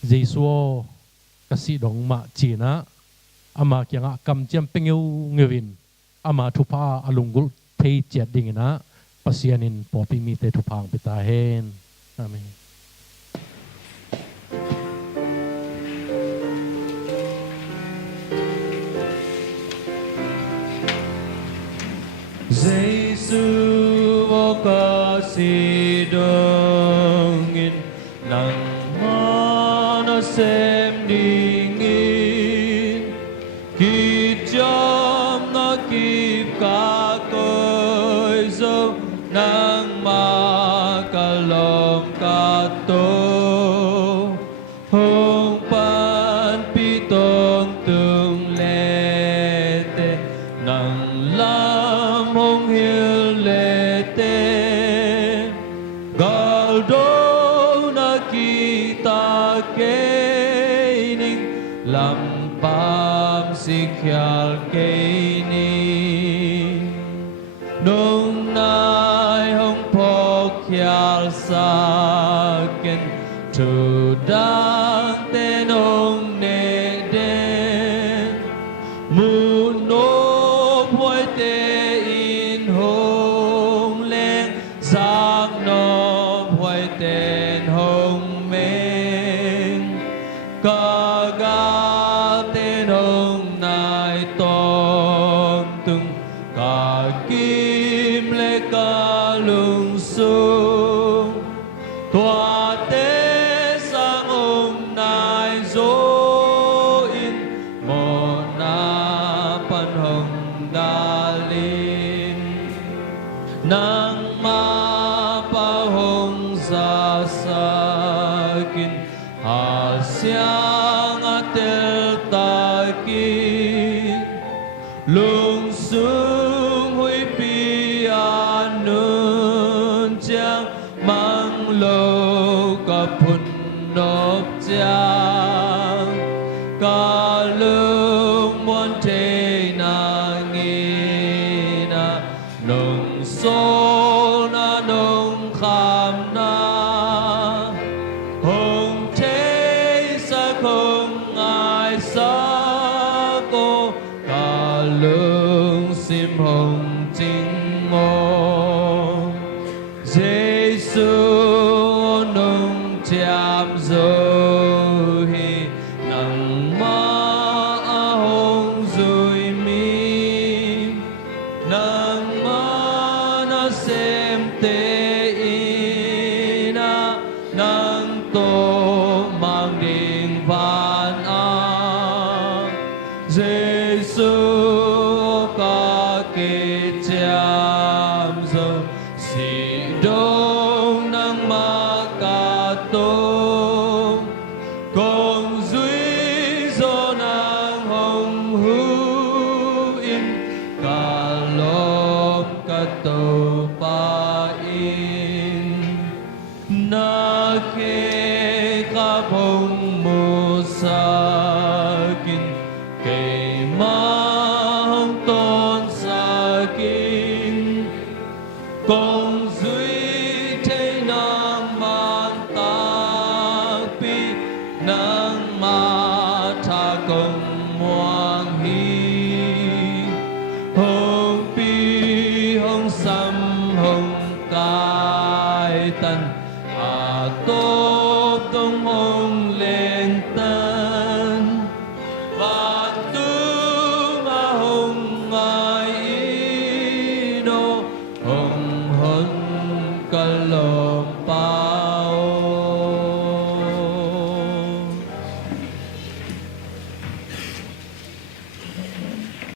Jesu kasi dong ma china ama kyanga kam chiam pengeu ngewin ama thupa alungul thei chet dingina pasianin popi mi te thupang pita hen amen. Giêsu vô ca si dongin nang mana xem đi nghìn khi trong nó kịp cả cõi dâu nang ma cả lòng cả tô hồng ban pi tôn tương lệ tê nang lam hồng hiu lệ tê gal đô na ki ta kê ninh lam pam si khyal kê ni nung nai hong po khyal sa ken tu dang te nong ne den mu no phoi te in hong lên giang no phoi ten hong men ca ga te nong nai tom tung ca kim le ca lung sung thoa tế sang ông nai dỗ in một na pan hồng đa linh nang ma pa hồng sa sa kin ha siang atel ta kin lung sung hui pi anun chang mang lâu cả phun nộp chang cả lương muôn thế na nghi na nông số na nông kham na hồng thế sa không ai sa cô cả lương sim hồng chính mô Giêsu nung chạm dấu hi nang ma hồng dùi mi nang ma na xem te ina nang tô mang đình van a Giêsu ca kê chạm dấu si đông nang ma ca tô con duy do nang hồng hữu in ca lốp ca tô pa in na khe ca phong mô sa kin kê ma hong tôn sa kin con duy thế năng man ta pi năng ma tha công muang hi hồng pi hồng sam hồng cai tân a tô tông hồng lệ